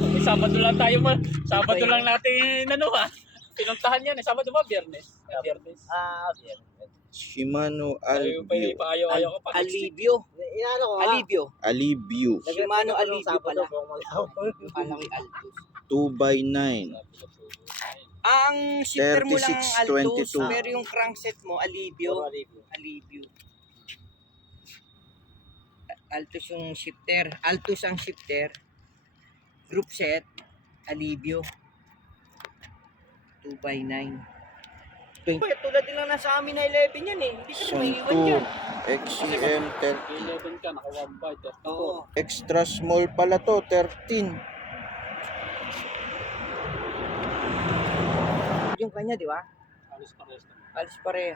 May Sabado lang tayo mo. Sabado lang natin pinuntahan yan. Sabado ba? Biyernes? Biyernes. Biyernes. Shimano Ayaw ko pa. Alivio. Inano ko Alivio. Alivio Shimano Alivio pala. Alivio. Palaki Altus. 2x9. Ang shifter mo lang Altus, 36-22. pero yung crankset mo Alivio. Alivio. Altus yung shifter. Altus ang shifter. Group set Alivio. 2x9. Tulad din lang nasa amin na 11 yan eh. Hindi ka na maiiwan Suntour dyan. XCM 11 ka, naka 1 by 34. Oo. extra small pala to, 13. Yung kanya, di ba? Alis pares. Alis pareha.